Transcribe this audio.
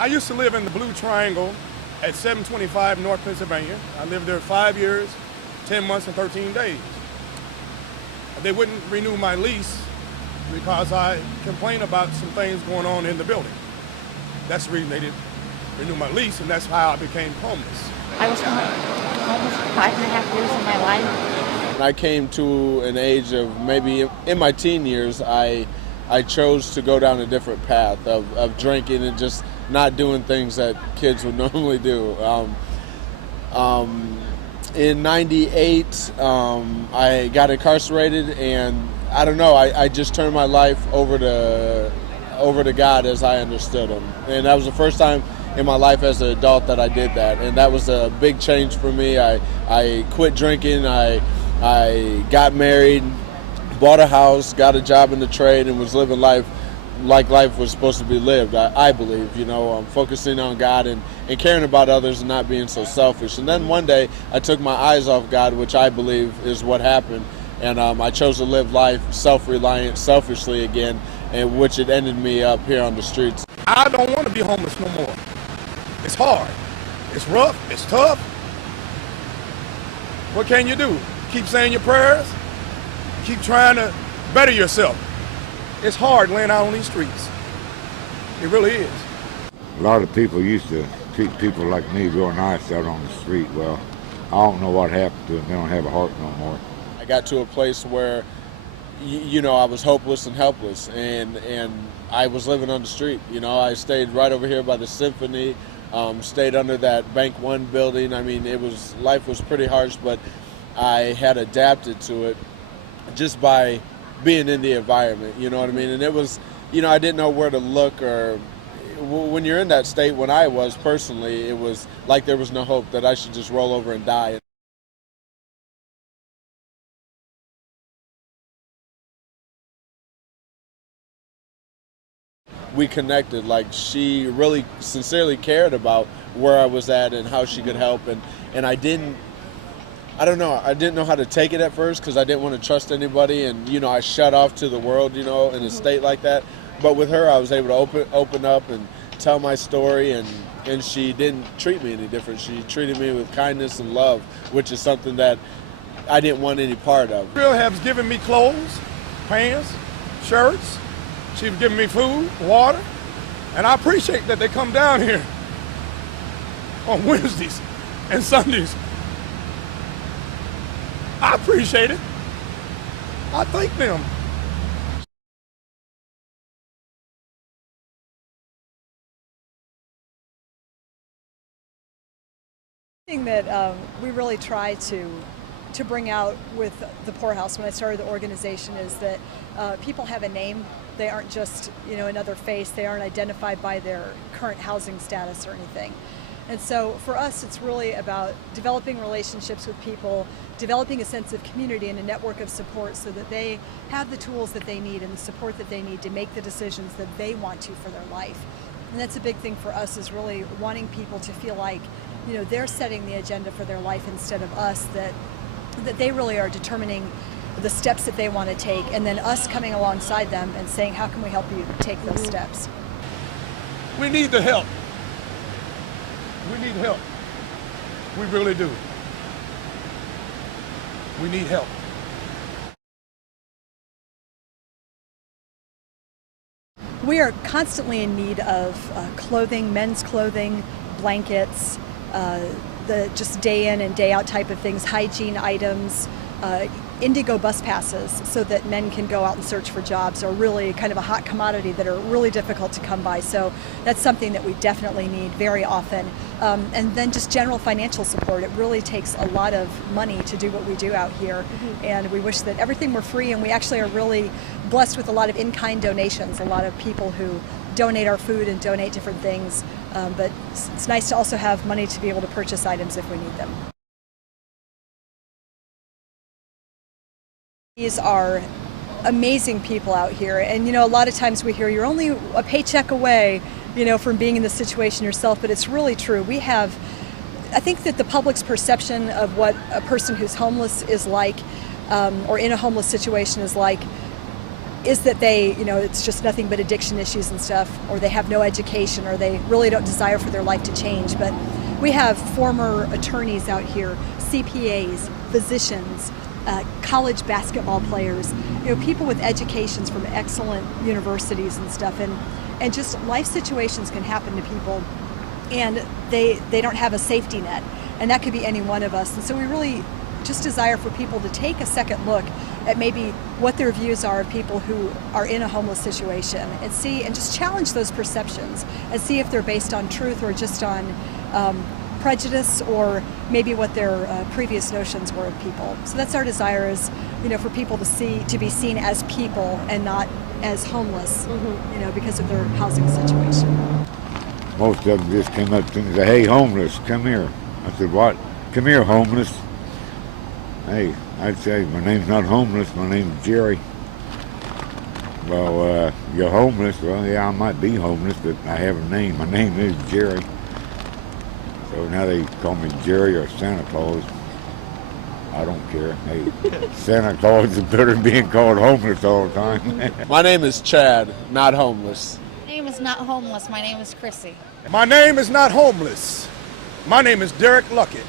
I used to live in the Blue Triangle at 725 North Pennsylvania. I lived there 5 years, 10 months, and 13 days. They wouldn't renew my lease because I complained about some things going on in the building. That's the reason they didn't renew my lease, and that's how I became homeless. I was homeless for 5.5 years of my life. When I came to an age of maybe in my teen years, I chose to go down a different path of drinking and just not doing things that kids would normally do. In '98, I got incarcerated, and I don't know, I just turned my life over to God as I understood Him. And that was the first time in my life as an adult that I did that, and that was a big change for me. I quit drinking, I got married, bought a house, got a job in the trade, and was living life like life was supposed to be lived, I believe, focusing on God and caring about others and not being so selfish. And then one day I took my eyes off God, which I believe is what happened, and I chose to live life self-reliant, selfishly again, and which it ended me up here on the streets. I don't want to be homeless no more. It's hard, it's rough, it's tough. What can you do? Keep saying your prayers, keep trying to better yourself. It's hard laying out on these streets. It really is. A lot of people used to treat people like me real nice out on the street. Well, I don't know what happened to them. They don't have a heart no more. I got to a place where, I was hopeless and helpless, and I was living on the street. I stayed right over here by the Symphony, stayed under that Bank One building. I mean, life was pretty harsh, but I had adapted to it just by being in the environment, you know what I mean? And it was, I didn't know where to look, or when you're in that state, when I was personally, it was like there was no hope, that I should just roll over and die. We connected, like she really sincerely cared about where I was at and how she could help, and I didn't know how to take it at first because I didn't want to trust anybody, and I shut off to the world, in a state like that. But with her, I was able to open up and tell my story, and she didn't treat me any different. She treated me with kindness and love, which is something that I didn't want any part of. Real has given me clothes, pants, shirts. She's given me food, water, and I appreciate that they come down here on Wednesdays and Sundays. I appreciate it. I thank them. Thing that we really try to bring out with the Poorhouse when I started the organization is that people have a name. They aren't just another face. They aren't identified by their current housing status or anything. And so for us, it's really about developing relationships with people, developing a sense of community and a network of support so that they have the tools that they need and the support that they need to make the decisions that they want to for their life. And that's a big thing for us, is really wanting people to feel like they're setting the agenda for their life instead of us, that they really are determining the steps that they want to take, and then us coming alongside them and saying, how can we help you take those steps? We need the help. We need help. We really do. We need help. We are constantly in need of clothing, men's clothing, blankets, the just day in and day out type of things, hygiene items, Indigo bus passes so that men can go out and search for jobs are really kind of a hot commodity that are really difficult to come by. So that's something that we definitely need very often. And then just general financial support. It really takes a lot of money to do what we do out here. And we wish that everything were free, and we actually are really blessed with a lot of in-kind donations, a lot of people who donate our food and donate different things. But it's nice to also have money to be able to purchase items if we need them. These are amazing people out here, and a lot of times we hear you're only a paycheck away, from being in this situation yourself, but it's really true. I think that the public's perception of what a person who's homeless is like, or in a homeless situation is like, is that they, it's just nothing but addiction issues and stuff, or they have no education, or they really don't desire for their life to change. But we have former attorneys out here, CPAs, physicians, college basketball players, people with educations from excellent universities and stuff, and just life situations can happen to people, and they don't have a safety net, and that could be any one of us. And so we really just desire for people to take a second look at maybe what their views are of people who are in a homeless situation, and see and just challenge those perceptions and see if they're based on truth or just on prejudice, or maybe what their previous notions were of people. So that's our desire, is for people to be seen as people and not as homeless, because of their housing situation. Most of them just came up to me and said, "Hey, homeless, come here." I said, "What? Come here, homeless." Hey, I'd say, "My name's not homeless, my name's Jerry." "Well, you're homeless." "Well, yeah, I might be homeless, but I have a name. My name is Jerry." So now they call me Jerry or Santa Claus. I don't care. Hey, Santa Claus is better than being called homeless all the time. My name is Chad, not homeless. My name is not homeless. My name is Chrissy. My name is not homeless. My name is Derek Luckett.